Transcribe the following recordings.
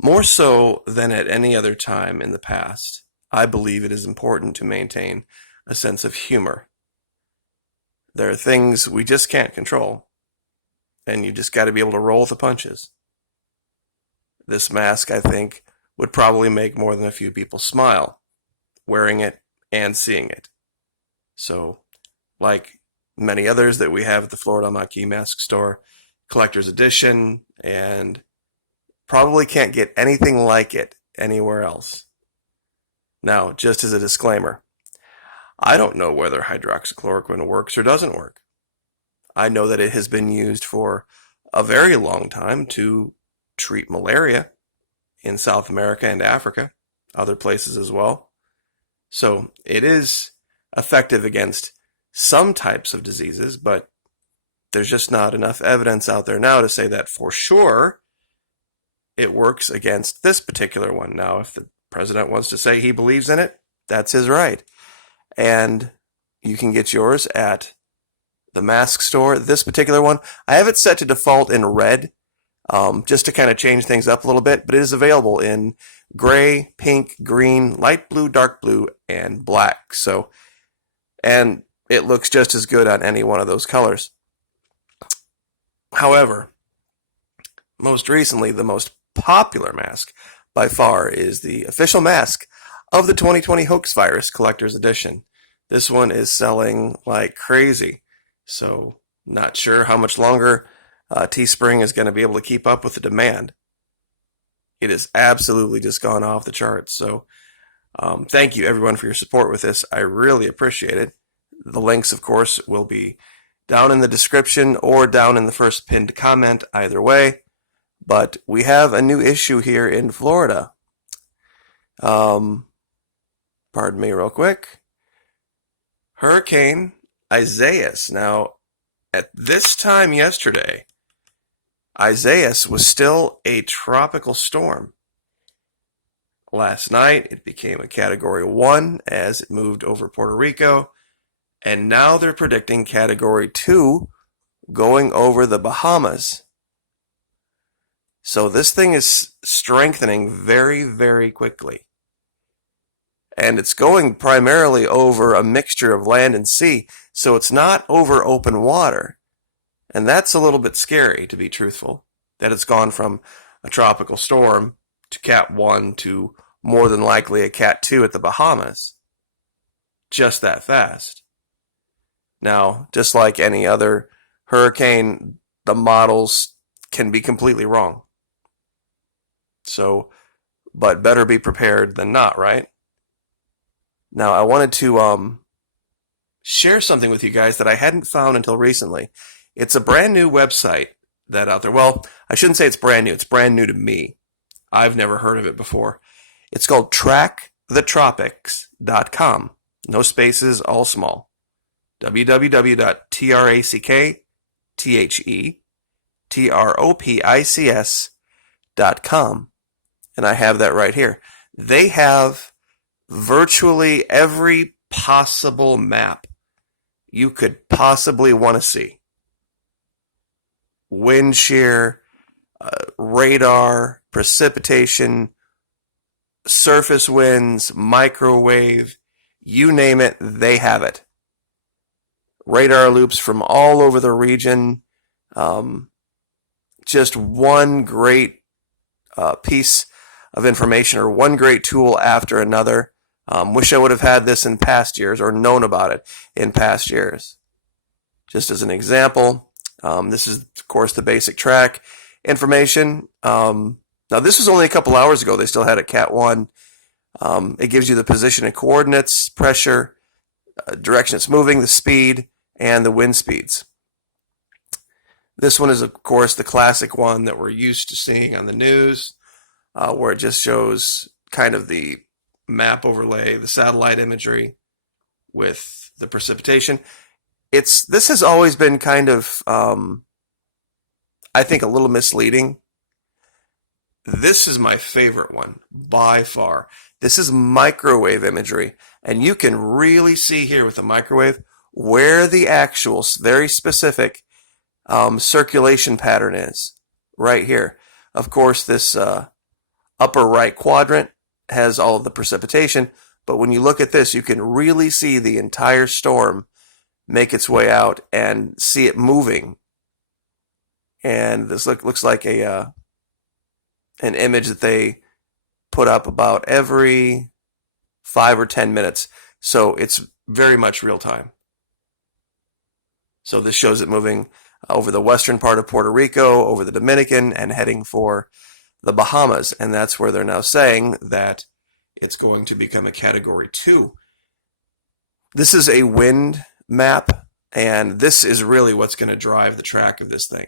More so than at any other time in the past, I believe it is important to maintain a sense of humor. There are things we just can't control, and you just got to be able to roll with the punches. This mask, I think, would probably make more than a few people smile, wearing it and seeing it. So, like many others that we have at the Florida Maquis Mask Store, collector's edition, and probably can't get anything like it anywhere else. Now, just as a disclaimer, I don't know whether hydroxychloroquine works or doesn't work. I know that it has been used for a very long time to treat malaria in South America and Africa, other places as well. So it is effective against some types of diseases, but there's just not enough evidence out there now to say that for sure it works against this particular one. Now, if the president wants to say he believes in it, that's his right. And you can get yours at the mask store. This particular one, I have it set to default in red, just to kind of change things up a little bit, but it is available in gray, pink, green, light blue, dark blue, and black. So, and it looks just as good on any one of those colors. However, most recently, the most popular mask by far is the official mask of the 2020 hoax virus collector's edition. This one is selling like crazy. So, not sure how much longer Teespring is going to be able to keep up with the demand. It has absolutely just gone off the charts. So, thank you everyone for your support with this. I really appreciate it. The links, of course, will be down in the description or down in the first pinned comment, either way. But we have a new issue here in Florida. Pardon me real quick. Hurricane Isaias. Now, at this time yesterday, Isaias was still a tropical storm. Last night, it became a Category 1 as it moved over Puerto Rico, and now they're predicting Category 2 going over the Bahamas. So this thing is strengthening very, very quickly. And it's going primarily over a mixture of land and sea, so it's not over open water. And that's a little bit scary, to be truthful, that it's gone from a tropical storm to Cat 1 to more than likely a Cat 2 at the Bahamas. Just that fast. Now, just like any other hurricane, the models can be completely wrong. So, but better be prepared than not, right? Now, I wanted to share something with you guys that I hadn't found until recently. It's a brand new website that out there. Well, I shouldn't say it's brand new. It's brand new to me. I've never heard of it before. It's called trackthetropics.com. No spaces, all small. www.trackthetropics.com. And I have that right here. They have virtually every possible map you could possibly want to see. Wind shear, radar, precipitation, surface winds, microwave, you name it, they have it. Radar loops from all over the region. Just one great piece of information or one great tool after another. Wish I would have had this in past years or known about it in past years. Just as an example, this is, of course, the basic track information. Now, this was only a couple hours ago. They still had it Cat 1. It gives you the position and coordinates, pressure, direction it's moving, the speed, and the wind speeds. This one is, of course, the classic one that we're used to seeing on the news, where it just shows kind of the map overlay, the satellite imagery with the precipitation. This has always been kind of, I think, a little misleading. This is my favorite one by far. This is microwave imagery, and you can really see here with the microwave where the actual very specific circulation pattern is right here. Of course, this upper right quadrant has all of the precipitation, but when you look at this, you can really see the entire storm make its way out and see it moving. And this looks like an image that they put up about every 5 or 10 minutes. So it's very much real time. So this shows it moving over the western part of Puerto Rico, over the Dominican, and heading for the Bahamas. And that's where they're now saying that it's going to become a Category 2. This is a wind map, and this is really what's going to drive the track of this thing.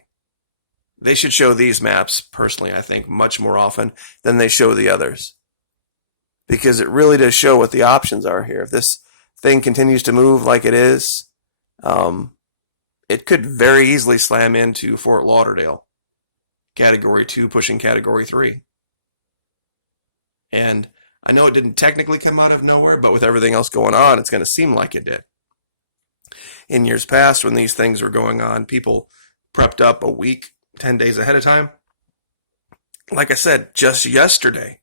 They should show these maps, personally, I think, much more often than they show the others. Because it really does show what the options are here. If this thing continues to move like it is, it could very easily slam into Fort Lauderdale. Category 2 pushing Category 3. And I know it didn't technically come out of nowhere, but with everything else going on, it's going to seem like it did. In years past, when these things were going on, people prepped up a week, 10 days ahead of time. Like I said, just yesterday,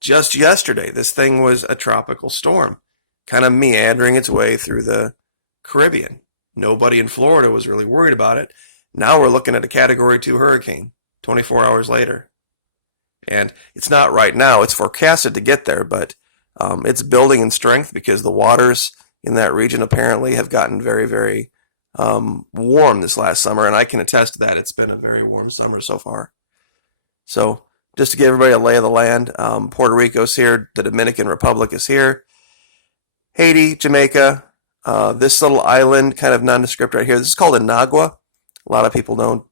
this thing was a tropical storm, kind of meandering its way through the Caribbean. Nobody in Florida was really worried about it. Now we're looking at a Category 2 hurricane 24 hours later. And it's not right now. It's forecasted to get there, but it's building in strength because the waters in that region apparently have gotten very, very warm this last summer. And I can attest to that. It's been a very warm summer so far. So just to give everybody a lay of the land, Puerto Rico's here. The Dominican Republic is here. Haiti, Jamaica, this little island, kind of nondescript right here. This is called Inagua. A lot of people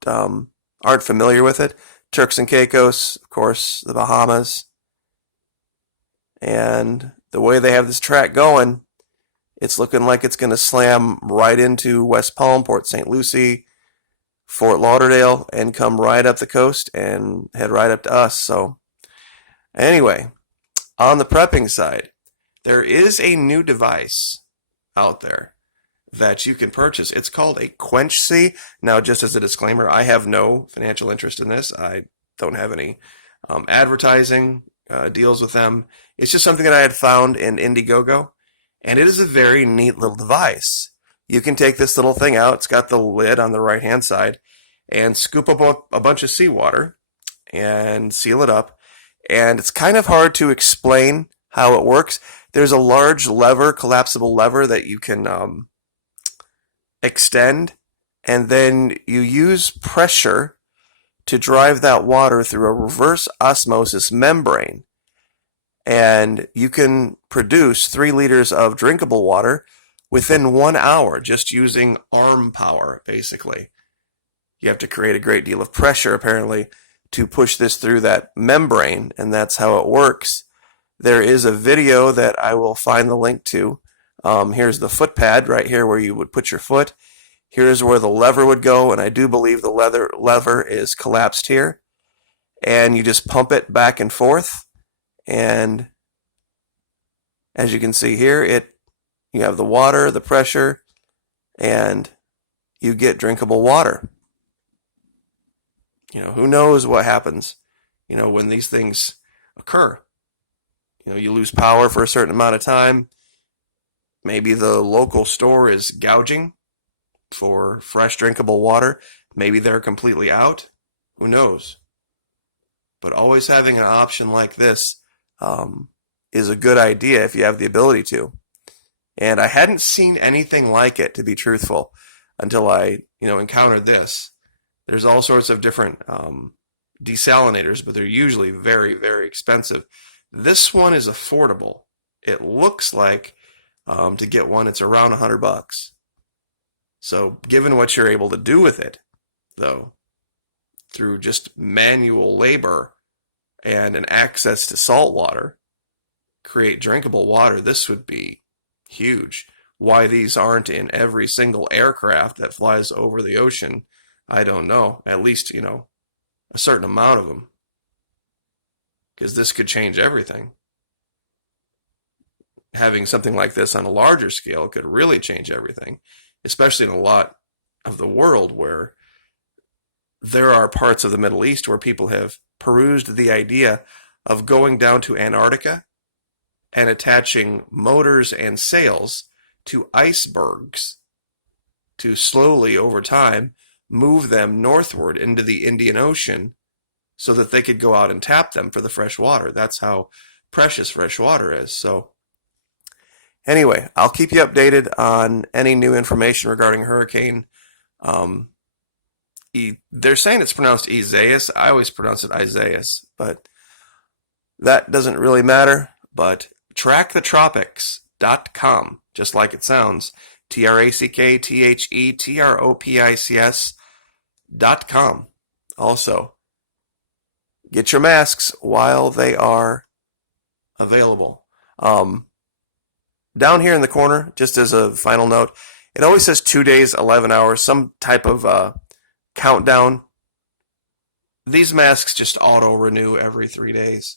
aren't familiar with it. Turks and Caicos, of course, the Bahamas. And the way they have this track going, it's looking like it's going to slam right into West Palm, Port St. Lucie, Fort Lauderdale, and come right up the coast and head right up to us. So anyway, on the prepping side, there is a new device out there that you can purchase. It's called a Quench-C. Now, just as a disclaimer, I have no financial interest in this. I don't have any advertising deals with them. It's just something that I had found in Indiegogo, and it is a very neat little device. You can take this little thing out. It's got the lid on the right-hand side, and scoop up a bunch of seawater and seal it up. And it's kind of hard to explain how it works. There's a large lever, collapsible lever, that you can extend, and then you use pressure to drive that water through a reverse osmosis membrane. And you can produce 3 liters of drinkable water within 1 hour just using arm power, basically. You have to create a great deal of pressure, apparently, to push this through that membrane, and that's how it works. There is a video that I will find the link to. Here's the foot pad right here where you would put your foot. Here's where the lever would go, and I do believe the lever is collapsed here. And you just pump it back and forth, and as you can see here, you have the water, the pressure, and you get drinkable water. Who knows what happens, when these things occur. You lose power for a certain amount of time. Maybe the local store is gouging for fresh drinkable water. Maybe they're completely out. Who knows? But always having an option like this is a good idea if you have the ability to. And I hadn't seen anything like it, to be truthful, until I encountered this. There's all sorts of different desalinators, but they're usually very, very expensive. This one is affordable. It looks like to get one, it's around $100. So given what you're able to do with it, though, through just manual labor and an access to salt water, create drinkable water, this would be huge. Why these aren't in every single aircraft that flies over the ocean, I don't know. At least, a certain amount of them. Because this could change everything. Having something like this on a larger scale could really change everything, especially in a lot of the world where there are parts of the Middle East where people have perused the idea of going down to Antarctica and attaching motors and sails to icebergs to slowly, over time, move them northward into the Indian Ocean so that they could go out and tap them for the fresh water. That's how precious fresh water is. So anyway, I'll keep you updated on any new information regarding hurricane. They're saying it's pronounced Isaias. I always pronounce it Isaias, but that doesn't really matter. But trackthetropics.com, just like it sounds. TrackTheTropics.com. Also, get your masks while they are available. Down here in the corner, just as a final note, it always says 2 days, 11 hours, some type of countdown. These masks just auto-renew every 3 days.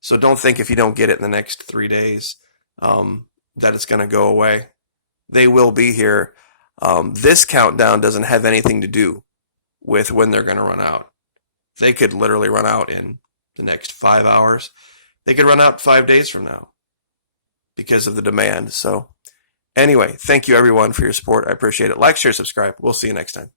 So don't think if you don't get it in the next 3 days that it's going to go away. They will be here. This countdown doesn't have anything to do with when they're going to run out. They could literally run out in the next 5 hours. They could run out 5 days from now because of the demand. So anyway, thank you everyone for your support. I appreciate it. Like, share, subscribe. We'll see you next time.